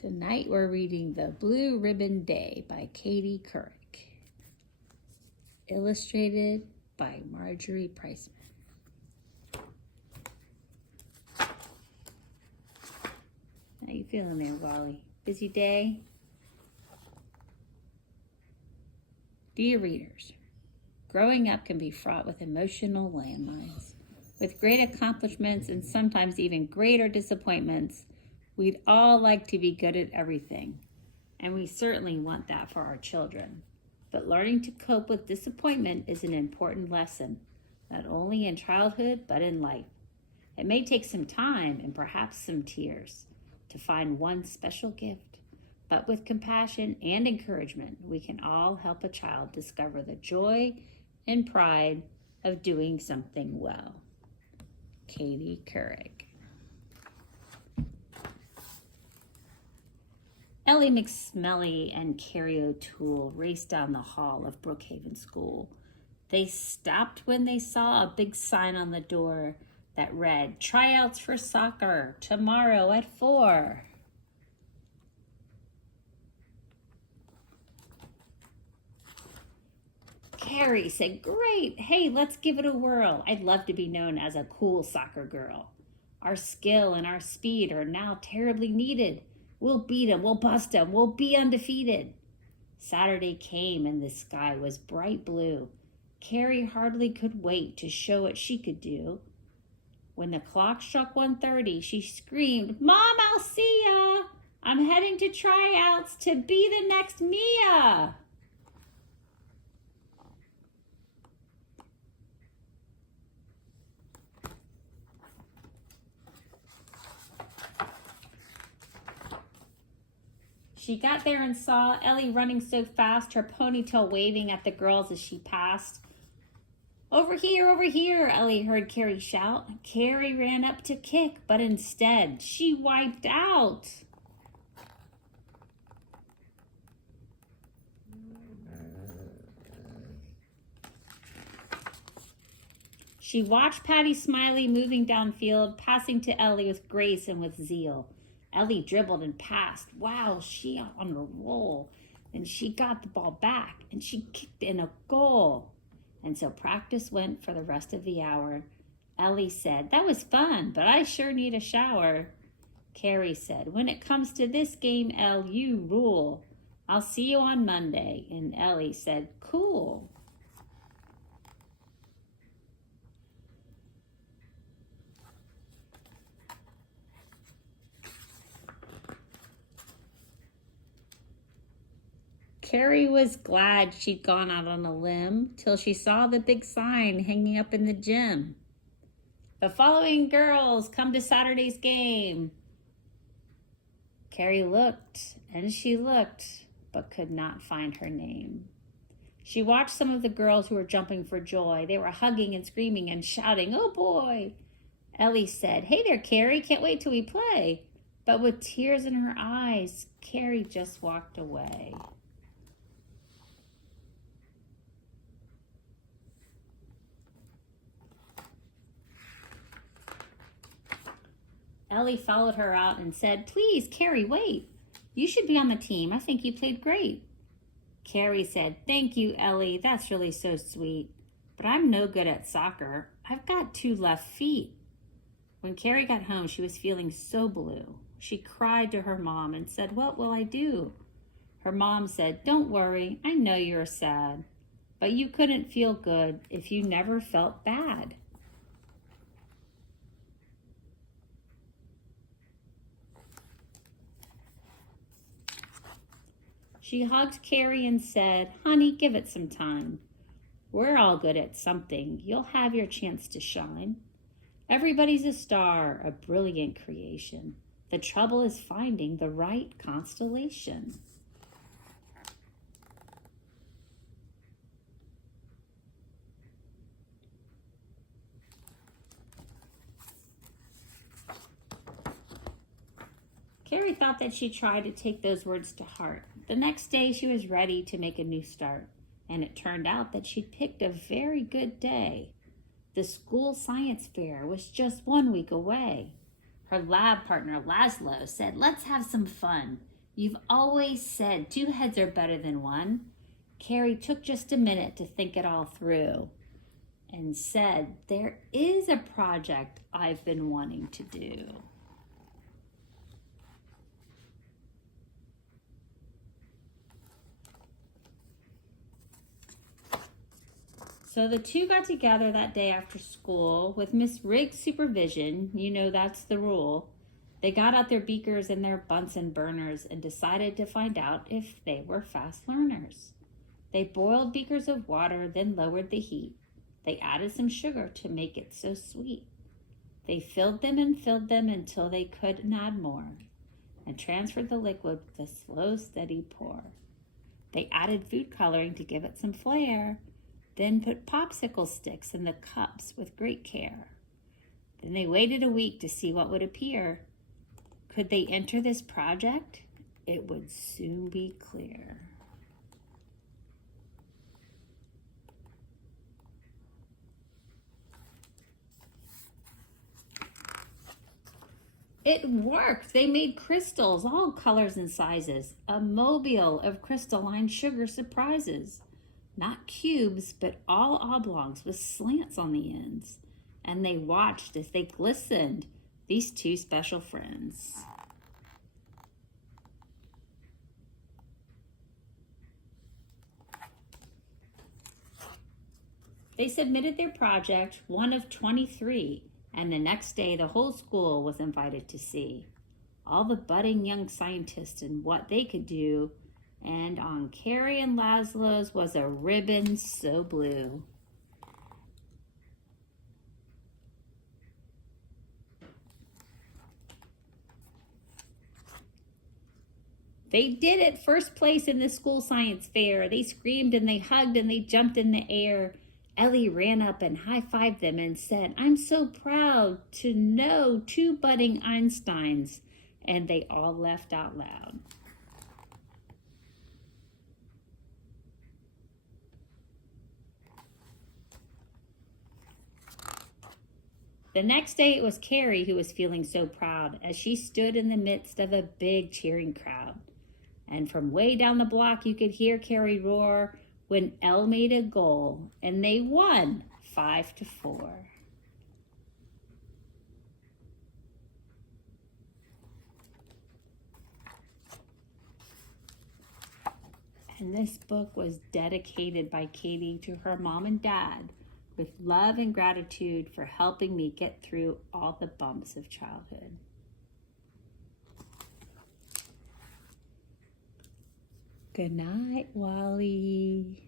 Tonight we're reading The Blue Ribbon Day by Katie Couric. Illustrated by Marjorie Priceman. How you feeling there, Wally? Busy day? Dear readers, growing up can be fraught with emotional landmines. With great accomplishments and sometimes even greater disappointments, we'd all like to be good at everything, and we certainly want that for our children. But learning to cope with disappointment is an important lesson, not only in childhood, but in life. It may take some time and perhaps some tears to find one special gift, but with compassion and encouragement, we can all help a child discover the joy and pride of doing something well. Katie Couric. Ellie McSmelly and Carrie O'Toole raced down the hall of Brookhaven School. They stopped when they saw a big sign on the door that read, "Tryouts for soccer, tomorrow at 4. Carrie said, "Great, hey, let's give it a whirl. I'd love to be known as a cool soccer girl. Our skill and our speed are now terribly needed. We'll beat them, we'll bust them, we'll be undefeated." Saturday came and the sky was bright blue. Carrie hardly could wait to show what she could do. When the clock struck 1:30, she screamed, "Mom, I'll see ya! I'm heading to tryouts to be the next Mia!" She got there and saw Ellie running so fast, her ponytail waving at the girls as she passed. Over here, Ellie heard Carrie shout. Carrie ran up to kick, but instead she wiped out. She watched Patty Smiley moving downfield, passing to Ellie with grace and with zeal. Ellie dribbled and passed. Wow, she on a roll. And she got the ball back and she kicked in a goal. And so practice went for the rest of the hour. Ellie said, "That was fun, but I sure need a shower." Carrie said, "When it comes to this game, Elle, you rule. I'll see you on Monday." And Ellie said, "Cool." Carrie was glad she'd gone out on a limb till she saw the big sign hanging up in the gym. "The following girls come to Saturday's game." Carrie looked and she looked, but could not find her name. She watched some of the girls who were jumping for joy. They were hugging and screaming and shouting, "Oh boy!" Ellie said, "Hey there, Carrie, can't wait till we play." But with tears in her eyes, Carrie just walked away. Ellie followed her out and said, "Please, Carrie, wait. You should be on the team. I think you played great." Carrie said, "Thank you, Ellie. That's really so sweet. But I'm no good at soccer. I've got 2 left feet." When Carrie got home, she was feeling so blue. She cried to her mom and said, "What will I do?" Her mom said, "Don't worry. I know you're sad. But you couldn't feel good if you never felt bad." She hugged Carrie and said, "Honey, give it some time. We're all good at something. You'll have your chance to shine. Everybody's a star, a brilliant creation. The trouble is finding the right constellation." Carrie thought that she'd try to take those words to heart. The next day she was ready to make a new start, and it turned out that she'd picked a very good day. The school science fair was just 1 week away. Her lab partner, Laszlo, said, "Let's have some fun. You've always said 2 heads are better than 1. Carrie took just a minute to think it all through and said, "There is a project I've been wanting to do." So the 2 got together that day after school with Miss Riggs' supervision. You know that's the rule. They got out their beakers and their Bunsen burners and decided to find out if they were fast learners. They boiled beakers of water, then lowered the heat. They added some sugar to make it so sweet. They filled them until they couldn't add more, and transferred the liquid with a slow, steady pour. They added food coloring to give it some flair, then put popsicle sticks in the cups with great care. Then they waited a week to see what would appear. Could they enter this project? It would soon be clear. It worked. They made crystals, all colors and sizes, a mobile of crystalline sugar surprises. Not cubes, but all oblongs with slants on the ends. And they watched as they glistened, these 2 special friends. They submitted their project, one of 23, and the next day the whole school was invited to see all the budding young scientists and what they could do. And on Carrie and Laszlo's was a ribbon so blue. They did it, first place in the school science fair. They screamed and they hugged and they jumped in the air. Ellie ran up and high-fived them and said, "I'm so proud to know 2 budding Einsteins." And they all laughed out loud. The next day it was Carrie who was feeling so proud as she stood in the midst of a big cheering crowd. And from way down the block you could hear Carrie roar when Elle made a goal, and they won 5-4. And this book was dedicated by Katie to her mom and dad, with love and gratitude for helping me get through all the bumps of childhood. Good night, Wally.